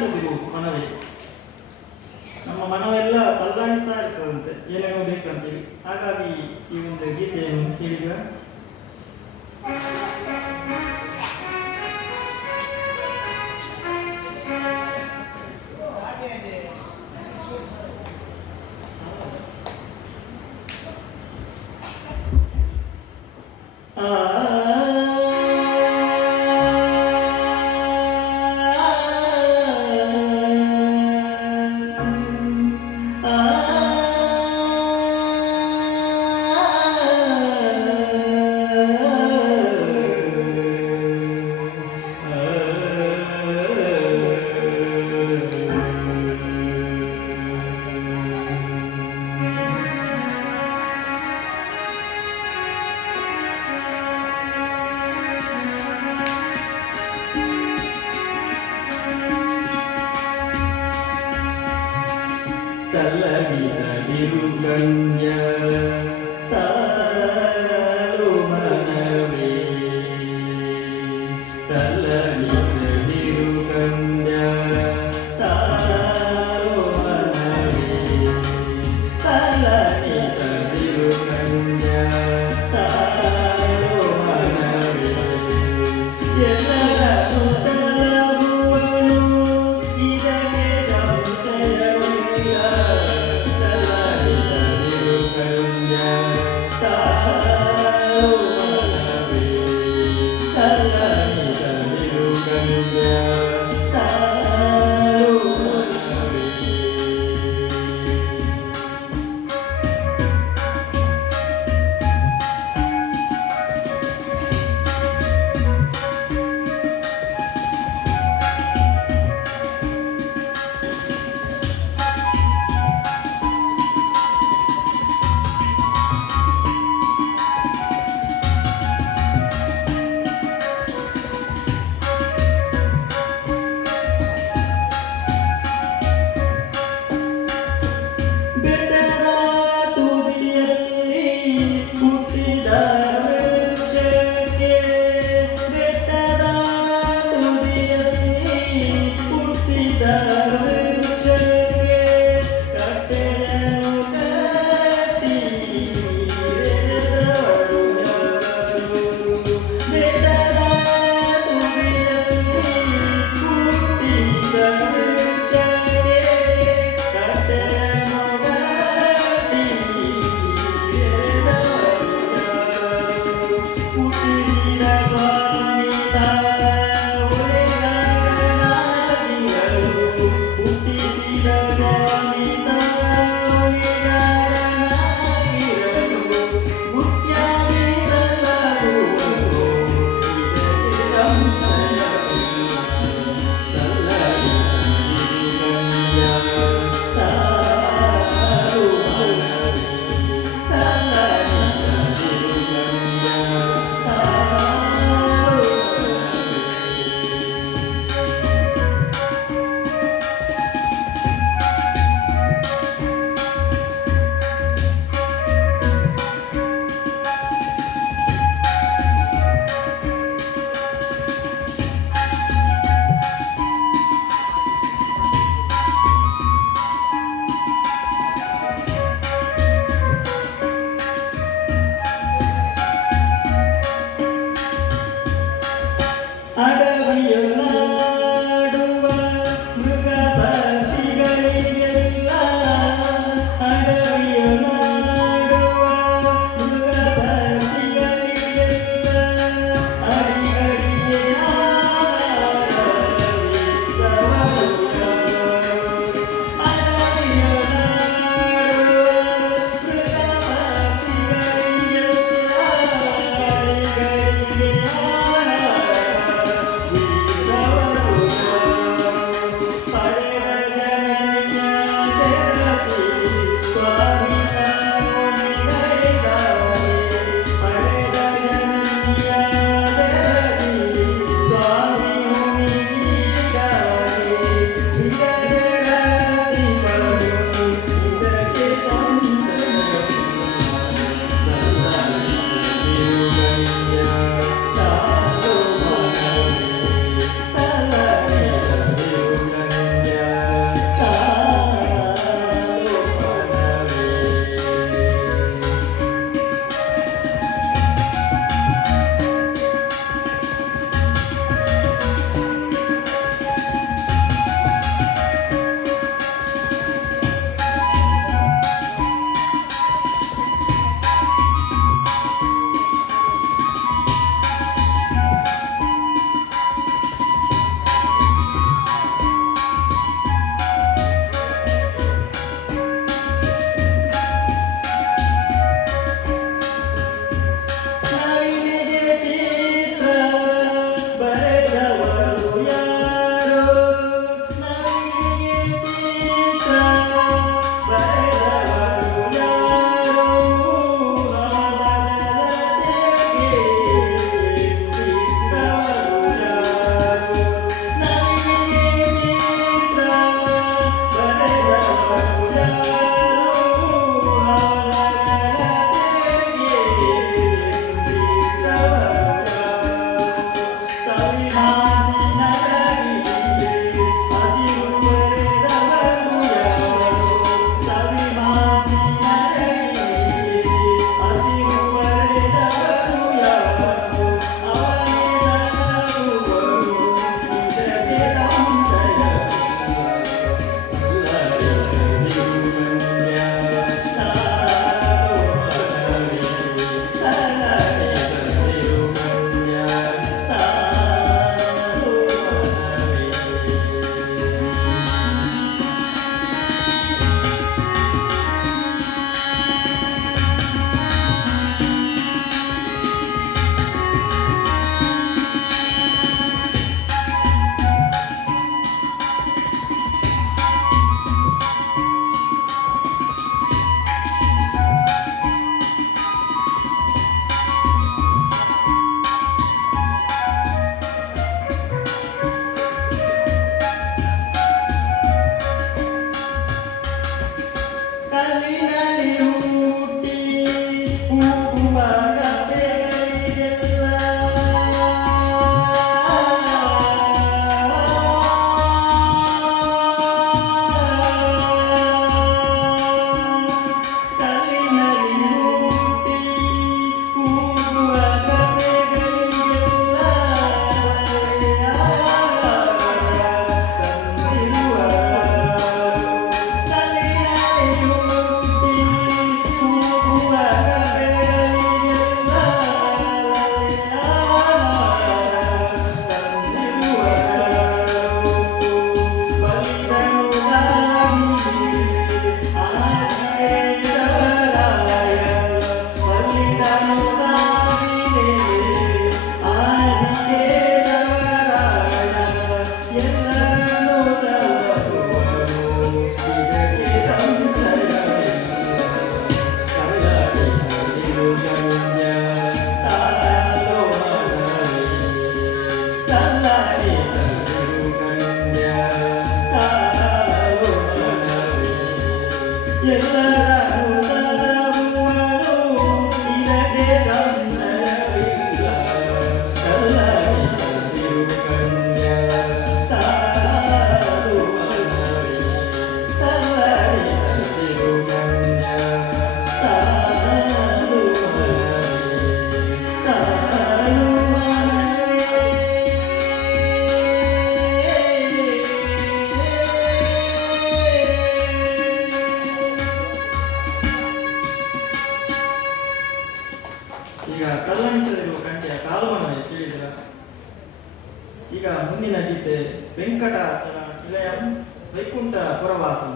ಕಾಣಿಸಬೇಕು ಮನವೇ. ನಮ್ಮ ಮನವೆಲ್ಲ ತಲ್ಲಾಣಿಸ್ತಾ ಇರ್ತದಂತೆ. ಏನೇನೋ ಬೇಕಂತೇಳಿ. ಹಾಗಾಗಿ ಈ ಒಂದು ಗೀತೆಯನ್ನು ಕೇಳಿದ nhân ತಲ್ಲಣಿಸದಿರುವ ಕಂಠೆಯ ಕಾಲುಮನವೇ ಕೇಳಿದಿರ ಈಗ ಮುಂದಿನ ಗೀತೆ ವೆಂಕಟಾಚಲ ನಿಲಯಂ ವೈಕುಂಠ ಪುರವಾಸಂ